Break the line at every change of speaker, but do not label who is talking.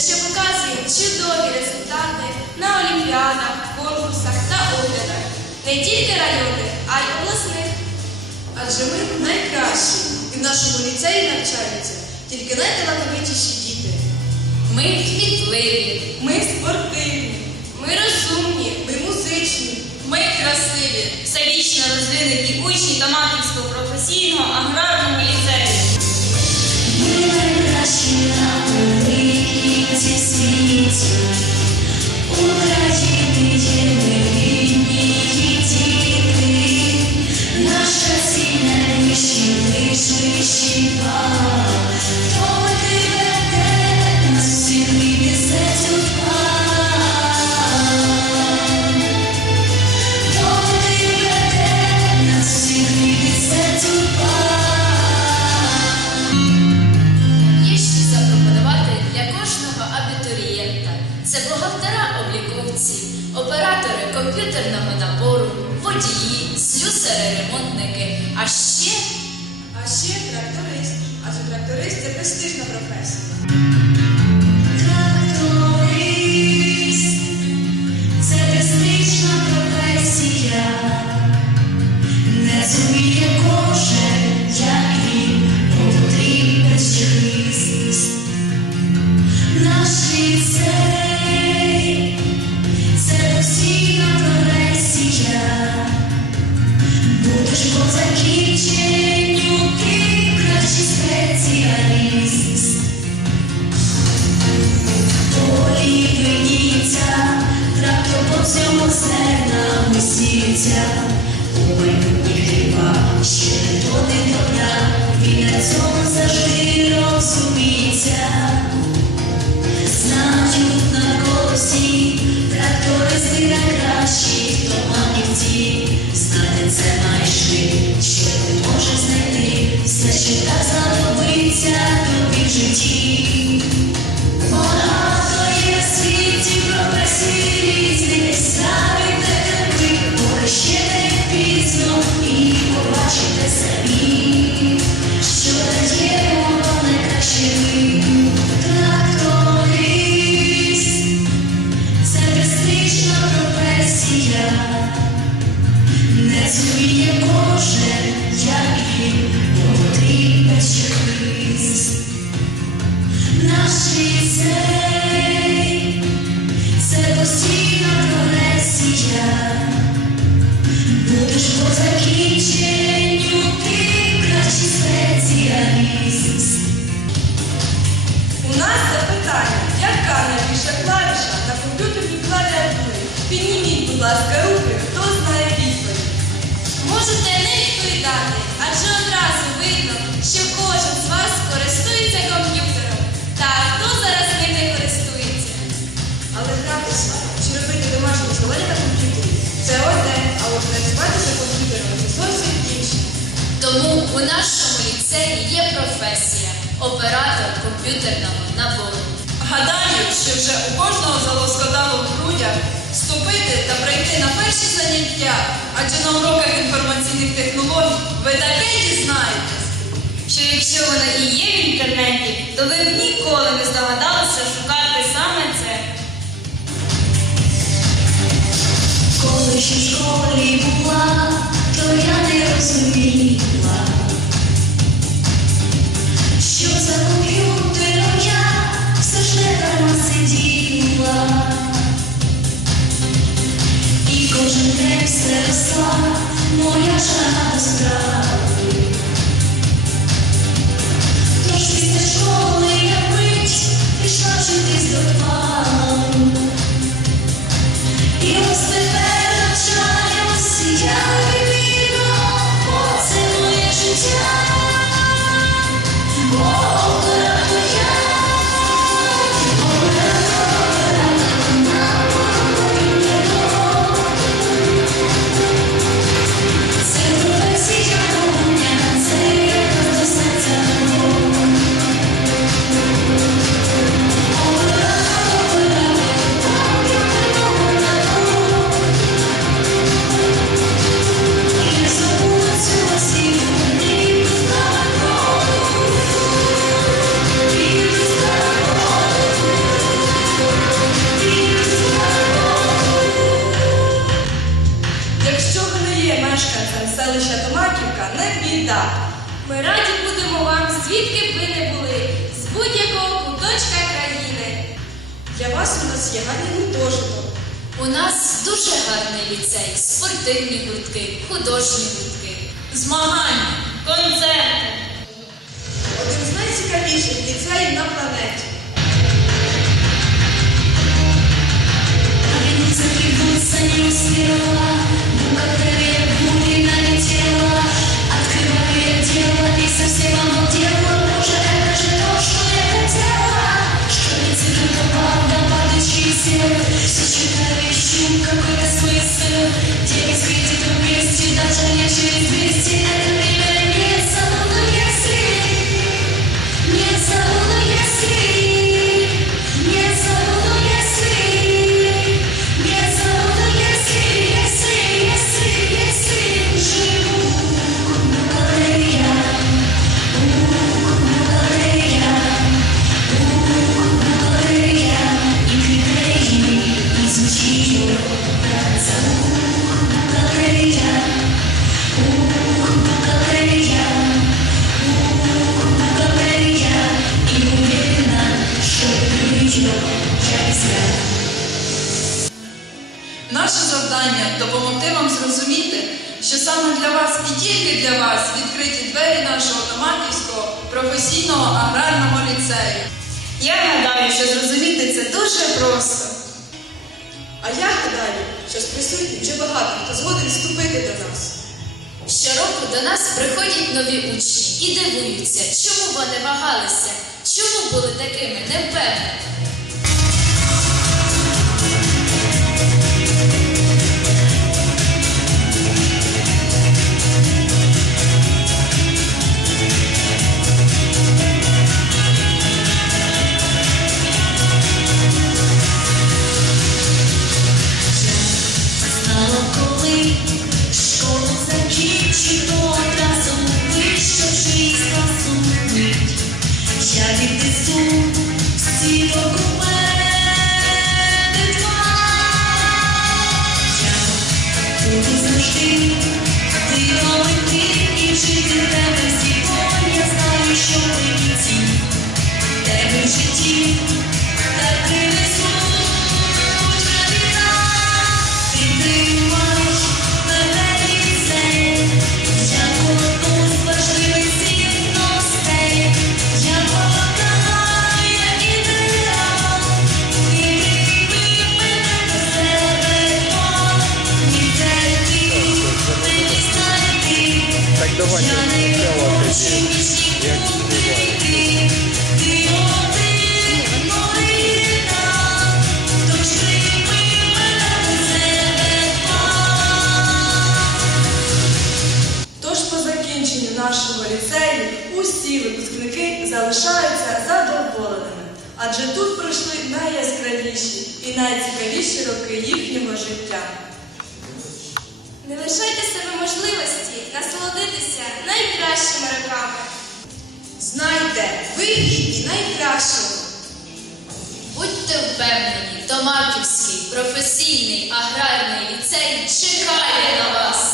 за що показує чудові результати на олімпіадах, конкурсах та оглядах не тільки районних, а й обласних.
Адже ми найкращі, і в нашому ліцеї навчаються тільки найталановитіші діти.
Ми кмітливі,
Ми спортивні,
ми розумні,
ми музичні.
ми красиві.
всебічно розвинуті учні Томатівського професійного аграрного
слюсари-ремонтники, а ще
А ще тракторист. Адже тракторист це престижна професія.
Сіється. У майбутніх хліба ще не доти добра, він на цьому завжди розуміється. Знають на колосі, трактористи найкращі, хто манівці. Знати це маєш що ти можеш знайти, все, що так в житті. Ліцей – це. Будеш по закінченню ти кращий спеціаліст.
У нас запитання, яка найбільша клавіша на комп'ютерній клавіатурі? Підніміть, будь
нашому ліцеї є професія оператор комп'ютерного набору.
Гадаю, що вже у кожного залоскотало в грудях вступити та прийти на перші заняття, адже на уроках інформаційних технологій ви таке дізнаєтесь.
Що якщо вона і є в інтернеті, то ви б ніколи не здогадалися шукати саме це.
Коли ще в школі була, то я не розуміла,
У нас
дуже гарний ліцей, спортивні гуртки, художні гуртки.
Змагання, концерти.
Один з найцікавіших ліцеїв на планеті.
даже не через 200, это
Завдання допомогти вам зрозуміти, що саме для вас і тільки для вас відкриті двері нашого Томаківського професійного аграрного ліцею.
Я гадаю, що зрозуміти це дуже просто.
А я гадаю, що з присутніх вже багато хто згоден вступити до нас.
Щороку до нас приходять нові учні і дивуються, чому вони вагалися, чому були такими невпевненими.
Залишаються задоволеними, адже тут пройшли найяскравіші і найцікавіші роки їхнього життя.
Не лишайте себе можливості насолодитися найкращими роками.
Знайте, ви гідні найкращого.
Будьте впевнені, Томаківський професійний аграрний ліцей чекає на вас.